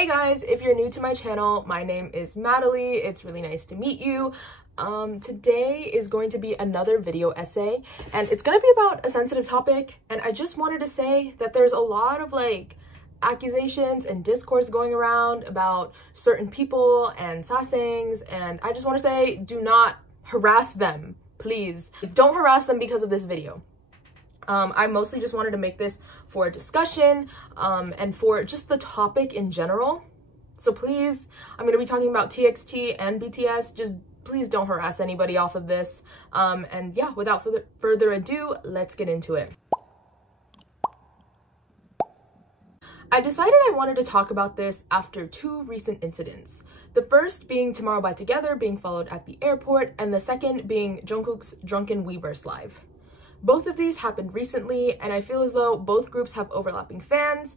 Hey guys, if you're new to my channel, my name is Natalie. It's really nice to meet you. Today is going to be another video essay, and it's going to be about a sensitive topic, and I just wanted to say that there's a lot of accusations and discourse going around about certain people and sasaengs, and I just want to say, do not harass them, please. Don't harass them because of this video. I mostly just wanted to make this for a discussion and for just the topic in general. So please, I'm going to be talking about TXT and BTS. Just please don't harass anybody off of this. And yeah, without further ado, let's get into it. I decided I wanted to talk about this after two recent incidents. The first being Tomorrow by Together being followed at the airport, and the second being Jungkook's Drunken Weverse live. Both of these happened recently, and I feel as though both groups have overlapping fans,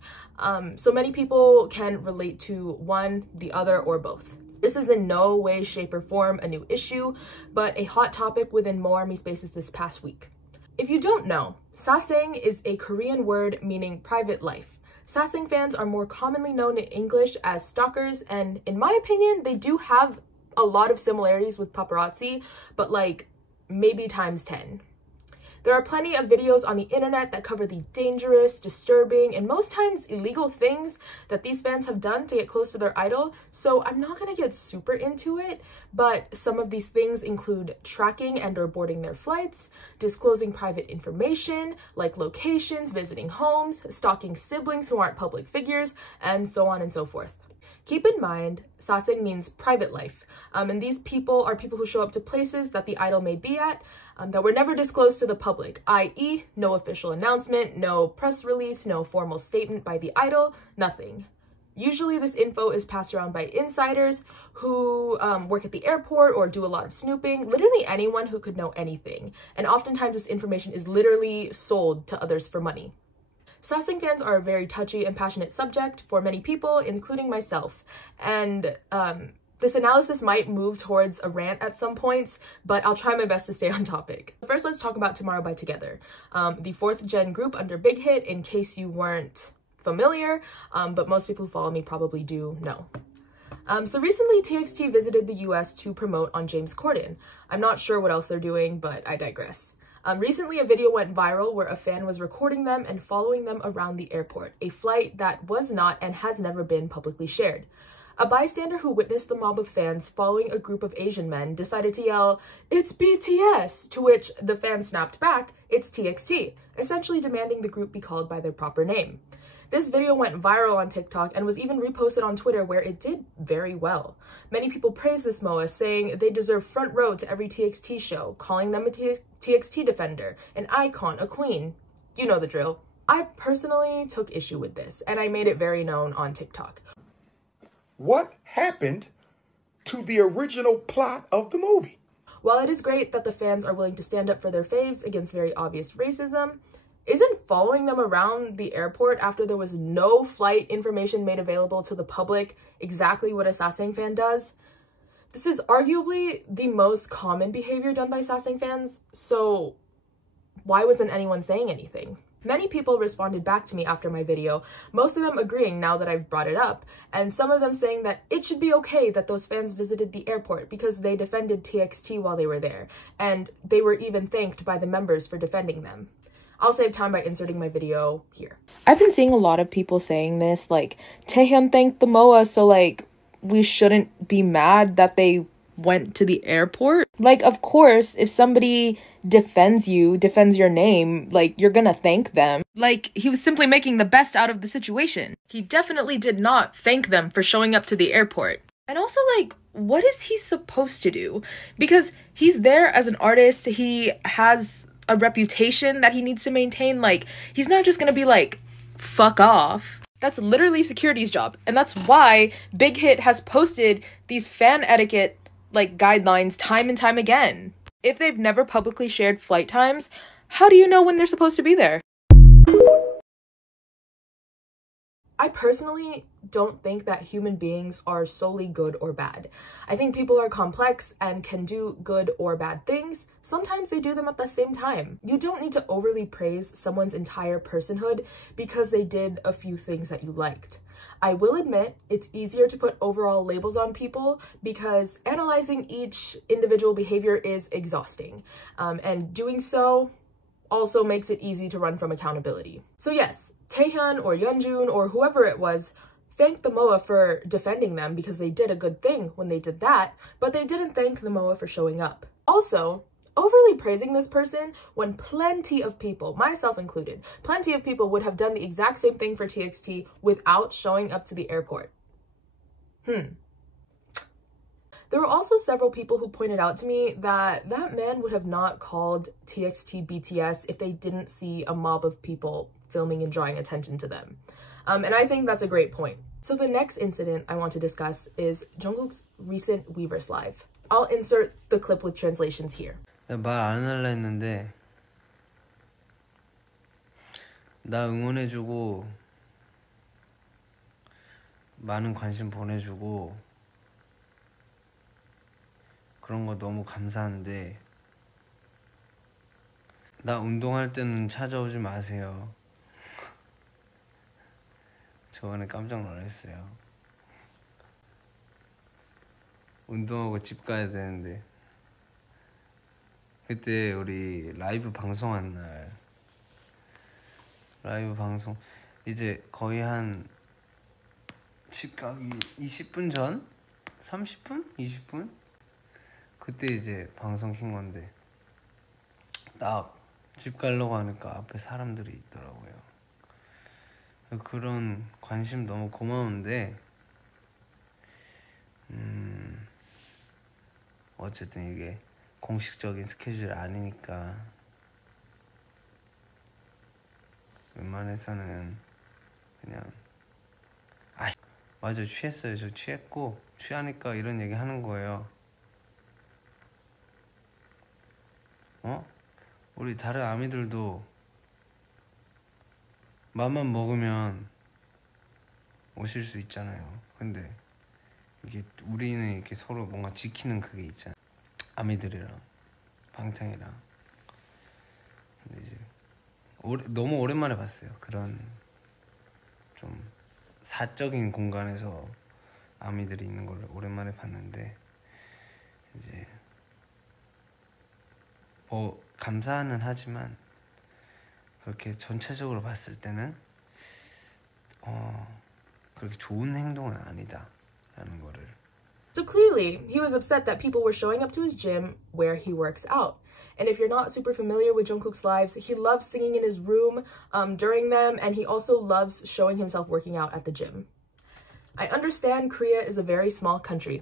so many people can relate to one, the other, or both. This is in no way, shape, or form a new issue, but a hot topic within MoArmy spaces this past week. If you don't know, sasaeng is a Korean word meaning private life. Sasaeng fans are more commonly known in English as stalkers, and in my opinion, they do have a lot of similarities with paparazzi, but maybe times 10. There are plenty of videos on the internet that cover the dangerous, disturbing, and most times illegal things that these fans have done to get close to their idol, so I'm not gonna get super into it, but some of these things include tracking and or boarding their flights, disclosing private information like locations, visiting homes, stalking siblings who aren't public figures, and so on and so forth. Keep in mind, sasaeng means private life, and these people are people who show up to places that the idol may be at that were never disclosed to the public, i.e. no official announcement, no press release, no formal statement by the idol, nothing. Usually this info is passed around by insiders who work at the airport or do a lot of snooping, literally anyone who could know anything, and oftentimes this information is literally sold to others for money. Sasaeng fans are a very touchy and passionate subject for many people, including myself, and this analysis might move towards a rant at some points, but I'll try my best to stay on topic. First, let's talk about Tomorrow by Together, the 4th gen group under Big Hit, in case you weren't familiar, but most people who follow me probably do know. So recently, TXT visited the US to promote on James Corden. I'm not sure what else they're doing, but I digress. Recently, a video went viral where a fan was recording them and following them around the airport, a flight that was not and has never been publicly shared. A bystander who witnessed the mob of fans following a group of Asian men decided to yell, "It's BTS!" to which the fan snapped back, "It's TXT," essentially demanding the group be called by their proper name. This video went viral on TikTok and was even reposted on Twitter, where it did very well. Many people praised this MOA, saying they deserve front row to every TXT show, calling them a TXT defender, an icon, a queen. You know the drill. I personally took issue with this, and I made it very known on TikTok. What happened to the original plot of the movie? While it is great that the fans are willing to stand up for their faves against very obvious racism, isn't following them around the airport after there was no flight information made available to the public exactly what a sasaeng fan does? This is arguably the most common behavior done by sasaeng fans, so why wasn't anyone saying anything? Many people responded back to me after my video, most of them agreeing now that I've brought it up, and some of them saying that it should be okay that those fans visited the airport because they defended TXT while they were there, and they were even thanked by the members for defending them. I'll save time by inserting my video here. I've been seeing a lot of people saying this, Taehyun thanked the MOA, so we shouldn't be mad that they went to the airport. Of course, if somebody defends your name, you're gonna thank them. He was simply making the best out of the situation. He definitely did not thank them for showing up to the airport. And also, what is he supposed to do? Because he's there as an artist, he has a reputation that he needs to maintain. He's not just gonna be fuck off. That's literally security's job, and that's why Big Hit has posted these fan etiquette guidelines time and time again. If they've never publicly shared flight times, how do you know when they're supposed to be there? I personally don't think that human beings are solely good or bad. I think people are complex and can do good or bad things. Sometimes they do them at the same time. You don't need to overly praise someone's entire personhood because they did a few things that you liked. I will admit it's easier to put overall labels on people because analyzing each individual behavior is exhausting, and doing so also makes it easy to run from accountability. So yes, Taehyun or Yeonjun or whoever it was thanked the MOA for defending them because they did a good thing when they did that, but they didn't thank the MOA for showing up. Also, overly praising this person when plenty of people, myself included, plenty of people would have done the exact same thing for TXT without showing up to the airport. There were also several people who pointed out to me that that man would have not called TXT BTS if they didn't see a mob of people filming and drawing attention to them. And I think that's a great point. So the next incident I want to discuss is Jungkook's recent Weverse live. I'll insert the clip with translations here. 말 안 할라 했는데 나 응원해주고 많은 관심 보내주고 그런 거 너무 감사한데 나 운동할 때는 찾아오지 마세요. 저번에 깜짝 놀랐어요. 운동하고 집 가야 되는데 그때 우리 라이브 방송한 날 라이브 방송 이제 거의 한 집 가기 20분 전? 30분? 20분? 그때 이제 방송 킨 건데 딱 집 가려고 하니까 앞에 사람들이 있더라고요. 그런 관심 너무 고마운데 어쨌든 이게 공식적인 스케줄이 아니니까 웬만해서는 그냥 맞아 취했어요. 저 취했고 취하니까 이런 얘기 하는 거예요. 우리 다른 아미들도 맘만 먹으면 오실 수 있잖아요. 근데 이게 우리는 이렇게 서로 뭔가 지키는 그게 있잖아. 아미들이랑 방탕이랑. 근데 이제 너무 오랜만에 봤어요. 그런 좀 사적인 공간에서 아미들이 있는 걸 오랜만에 봤는데 이제 뭐 감사는 하지만 그렇게 전체적으로 봤을 때는 그렇게 좋은 행동은 아니다라는 거를. So clearly, he was upset that people were showing up to his gym where he works out. And if you're not super familiar with Jungkook's lives, he loves singing in his room during them, and he also loves showing himself working out at the gym. I understand Korea is a very small country,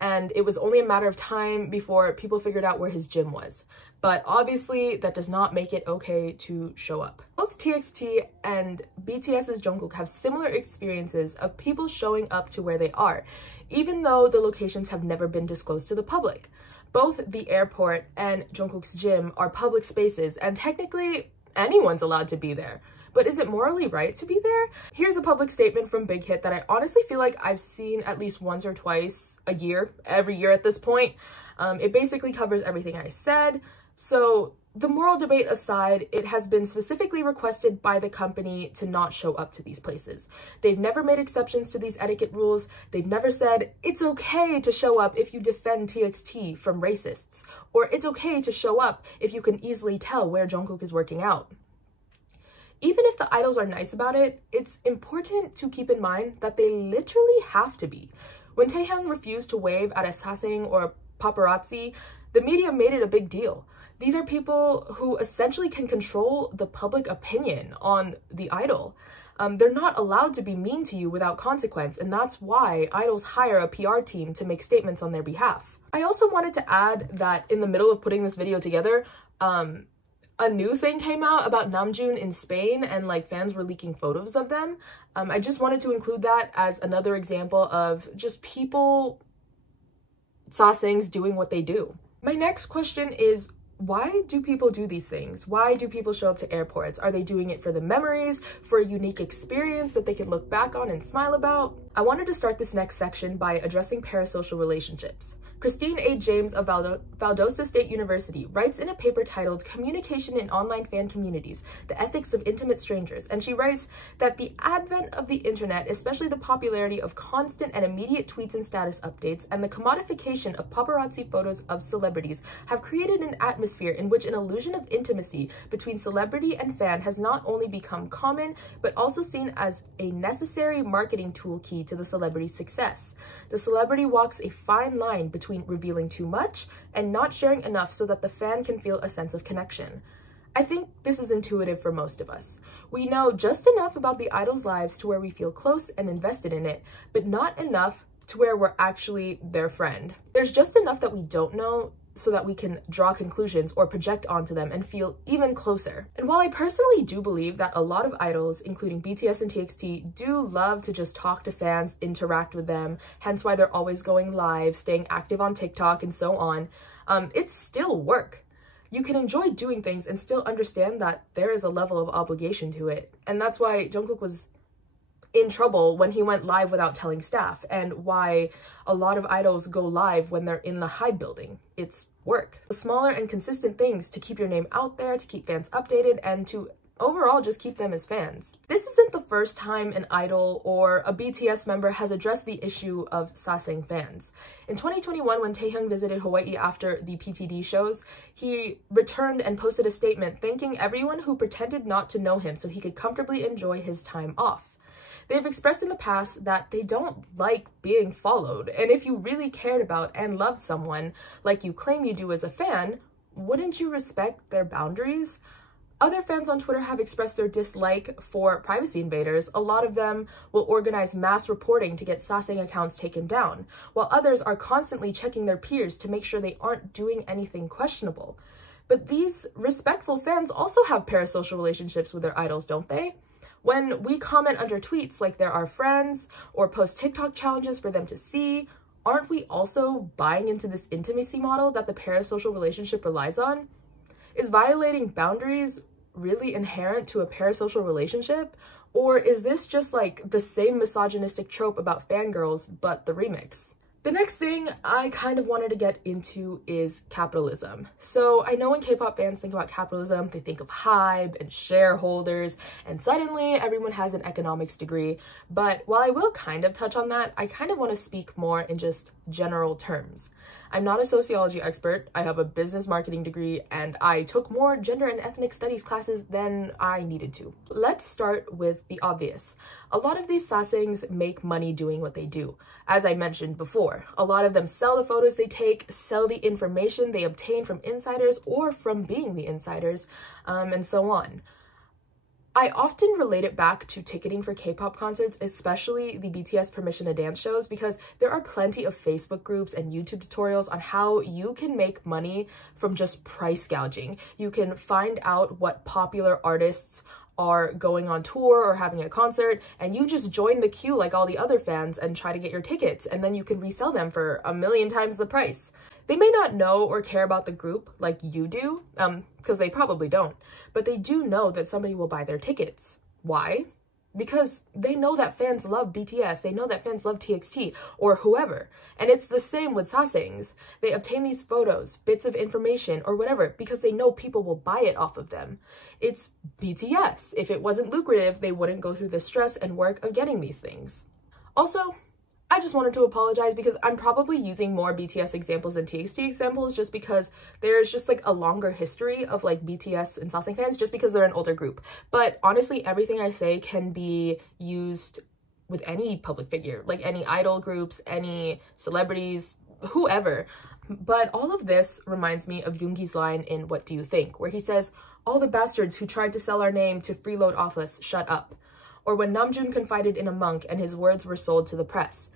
and it was only a matter of time before people figured out where his gym was. But obviously, that does not make it okay to show up. Both TXT and BTS's Jungkook have similar experiences of people showing up to where they are, even though the locations have never been disclosed to the public. Both the airport and Jungkook's gym are public spaces, and technically, anyone's allowed to be there. But is it morally right to be there? Here's a public statement from Big Hit that I honestly feel like I've seen at least once or twice a year, every year at this point. It basically covers everything I said. So the moral debate aside, it has been specifically requested by the company to not show up to these places. They've never made exceptions to these etiquette rules. They've never said, it's okay to show up if you defend TXT from racists, or it's okay to show up if you can easily tell where Jungkook is working out. Even if the idols are nice about it, it's important to keep in mind that they literally have to be. When Taehyung refused to wave at a sasang or paparazzi, the media made it a big deal. These are people who essentially can control the public opinion on the idol. They're not allowed to be mean to you without consequence, and that's why idols hire a PR team to make statements on their behalf. I also wanted to add that in the middle of putting this video together, a new thing came out about Namjoon in Spain, and like fans were leaking photos of them. I just wanted to include that as another example of just people, sasangs, doing what they do. My next question is, why do people do these things? Why do people show up to airports? Are they doing it for the memories, for a unique experience that they can look back on and smile about? I wanted to start this next section by addressing parasocial relationships. Christine A. James of Valdosta State University writes in a paper titled Communication in Online Fan Communities, The Ethics of Intimate Strangers, and she writes that the advent of the internet, especially the popularity of constant and immediate tweets and status updates, and the commodification of paparazzi photos of celebrities have created an atmosphere in which an illusion of intimacy between celebrity and fan has not only become common, but also seen as a necessary marketing tool key to the celebrity's success. The celebrity walks a fine line between revealing too much and not sharing enough so that the fan can feel a sense of connection. I think this is intuitive for most of us. We know just enough about the idol's lives to where we feel close and invested in it, but not enough to where we're actually their friend. There's just enough that we don't know so that we can draw conclusions or project onto them and feel even closer. And while I personally do believe that a lot of idols, including BTS and TXT, do love to just talk to fans, interact with them, hence why they're always going live, staying active on TikTok, and so on, it's still work. You can enjoy doing things and still understand that there is a level of obligation to it. And that's why Jungkook was in trouble when he went live without telling staff, and why a lot of idols go live when they're in the HYBE building. It's work. The smaller and consistent things to keep your name out there, to keep fans updated, and to overall just keep them as fans. This isn't the first time an idol or a BTS member has addressed the issue of sasang fans. In 2021, when Taehyung visited Hawaii after the PTD shows, he returned and posted a statement thanking everyone who pretended not to know him so he could comfortably enjoy his time off. They've expressed in the past that they don't like being followed, and if you really cared about and loved someone like you claim you do as a fan, wouldn't you respect their boundaries? Other fans on Twitter have expressed their dislike for privacy invaders. A lot of them will organize mass reporting to get sasang accounts taken down, while others are constantly checking their peers to make sure they aren't doing anything questionable. But these respectful fans also have parasocial relationships with their idols, don't they? When we comment under tweets like they're our friends or post TikTok challenges for them to see, aren't we also buying into this intimacy model that the parasocial relationship relies on? Is violating boundaries really inherent to a parasocial relationship? Or is this just like the same misogynistic trope about fangirls, but the remix? The next thing I kind of wanted to get into is capitalism. So I know when K-pop fans think about capitalism, they think of HYBE and shareholders, and suddenly everyone has an economics degree. But while I will kind of touch on that, I kind of want to speak more in just general terms. I'm not a sociology expert, I have a business marketing degree, and I took more gender and ethnic studies classes than I needed to. Let's start with the obvious. A lot of these sasangs make money doing what they do. As I mentioned before, a lot of them sell the photos they take, sell the information they obtain from insiders or from being the insiders, and so on. I often relate it back to ticketing for K-pop concerts, especially the BTS Permission to Dance shows, because there are plenty of Facebook groups and YouTube tutorials on how you can make money from just price gouging. You can find out what popular artists are going on tour or having a concert, and you just join the queue like all the other fans and try to get your tickets, and then you can resell them for 1,000,000 times the price. They may not know or care about the group like you do, because they probably don't, but they do know that somebody will buy their tickets. Why? Because they know that fans love BTS, they know that fans love TXT, or whoever. And it's the same with sasangs. They obtain these photos, bits of information, or whatever, because they know people will buy it off of them. It's BTS. If it wasn't lucrative, they wouldn't go through the stress and work of getting these things. Also, I just wanted to apologize because I'm probably using more BTS examples than TXT examples just because there's just like a longer history of like BTS and sasang fans just because they're an older group. But honestly, everything I say can be used with any public figure, like any idol groups, any celebrities, whoever. But all of this reminds me of Yoongi's line in What Do You Think, where he says, "All the bastards who tried to sell our name to freeload off us, shut up." Or when Namjoon confided in a monk and his words were sold to the press.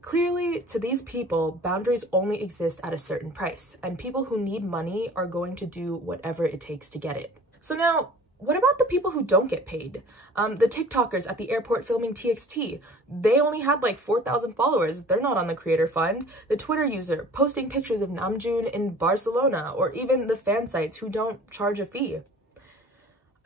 Clearly, to these people, boundaries only exist at a certain price, and people who need money are going to do whatever it takes to get it. So now, what about the people who don't get paid? The TikTokers at the airport filming TXT, they only had like 4,000 followers. They're not on the creator fund. The Twitter user posting pictures of Namjoon in Barcelona, or even the fan sites who don't charge a fee.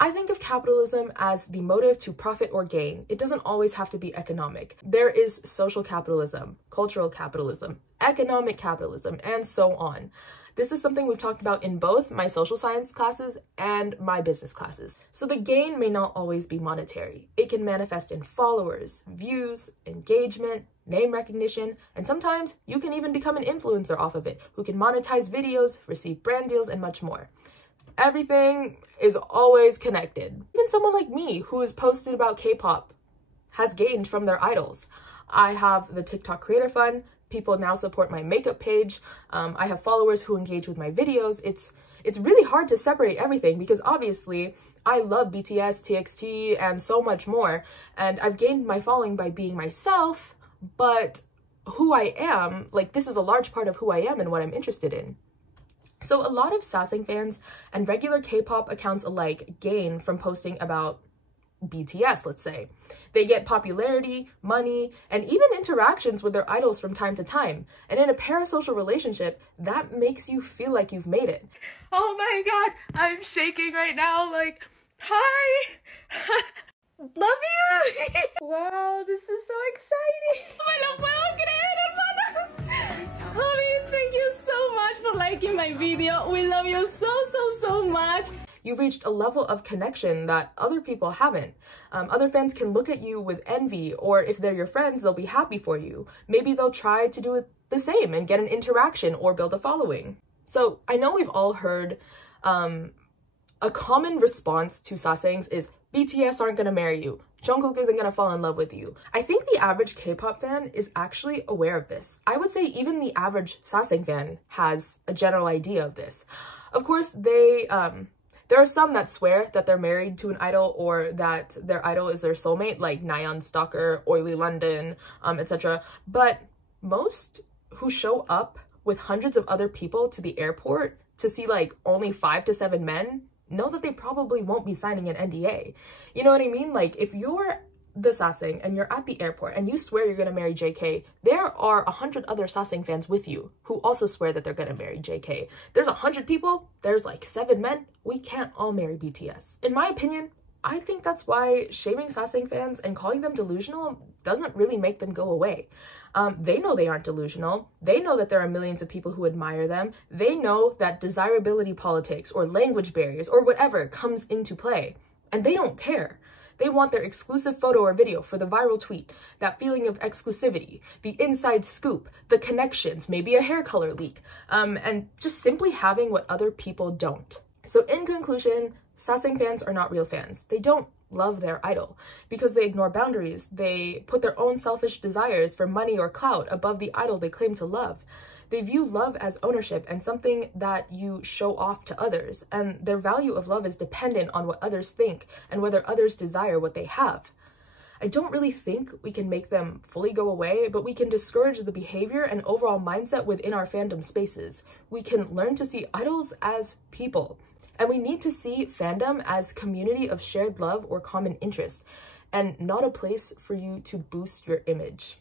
I think of capitalism as the motive to profit or gain. It doesn't always have to be economic. There is social capitalism, cultural capitalism, economic capitalism, and so on. This is something we've talked about in both my social science classes and my business classes. So the gain may not always be monetary. It can manifest in followers, views, engagement, name recognition, and sometimes you can even become an influencer off of it who can monetize videos, receive brand deals, and much more. Everything is always connected. Even someone like me who has posted about K-pop has gained from their idols. I have the TikTok Creator Fund. People now support my makeup page. I have followers who engage with my videos. It's really hard to separate everything because obviously I love BTS, TXT, and so much more. And I've gained my following by being myself, but who I am, like this is a large part of who I am and what I'm interested in. So a lot of Sasang fans and regular K-pop accounts alike gain from posting about BTS, let's say. They get popularity, money, and even interactions with their idols from time to time. And in a parasocial relationship, that makes you feel like you've made it. Oh my god, I'm shaking right now, like, hi! Love you! Wow, this is so exciting! Homie, thank you so much for liking my video. We love you so much. You've reached a level of connection that other people haven't. Other fans can look at you with envy, or if they're your friends, they'll be happy for you. Maybe they'll try to do it the same and get an interaction or build a following. So I know we've all heard a common response to Sasangs is BTS aren't gonna marry you. Jungkook isn't gonna fall in love with you. I think the average K-pop fan is actually aware of this. I would say even the average Sasang fan has a general idea of this. Of course, there are some that swear that they're married to an idol or that their idol is their soulmate, like Nayeon Stalker, Oily London, etc. But most who show up with hundreds of other people to the airport to see like only 5 to 7 men know that they probably won't be signing an NDA. You know what I mean? Like if you're the Sasang and you're at the airport and you swear you're gonna marry JK, there are 100 other Sasang fans with you who also swear that they're gonna marry JK. There's 100 people, there's like 7 men, we can't all marry BTS. In my opinion, I think that's why shaming Sasang fans and calling them delusional doesn't really make them go away. They know they aren't delusional. They know that there are millions of people who admire them. They know that desirability politics or language barriers or whatever comes into play, and they don't care. They want their exclusive photo or video for the viral tweet, that feeling of exclusivity, the inside scoop, the connections, maybe a hair color leak, and just simply having what other people don't. So in conclusion, Sasang fans are not real fans. They don't love their idol because they ignore boundaries. They put their own selfish desires for money or clout above the idol they claim to love. They view love as ownership and something that you show off to others, and their value of love is dependent on what others think and whether others desire what they have. I don't really think we can make them fully go away, but we can discourage the behavior and overall mindset within our fandom spaces. We can learn to see idols as people, and we need to see fandom as community of shared love or common interest, and not a place for you to boost your image.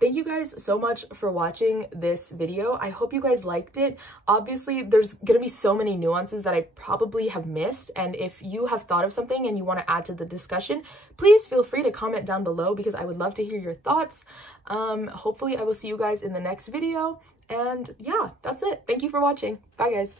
Thank you guys so much for watching this video. I hope you guys liked it. Obviously, there's gonna be so many nuances that I probably have missed, and if you have thought of something and you want to add to the discussion, please feel free to comment down below because I would love to hear your thoughts. Hopefully I will see you guys in the next video, and yeah, that's it. Thank you for watching. Bye guys.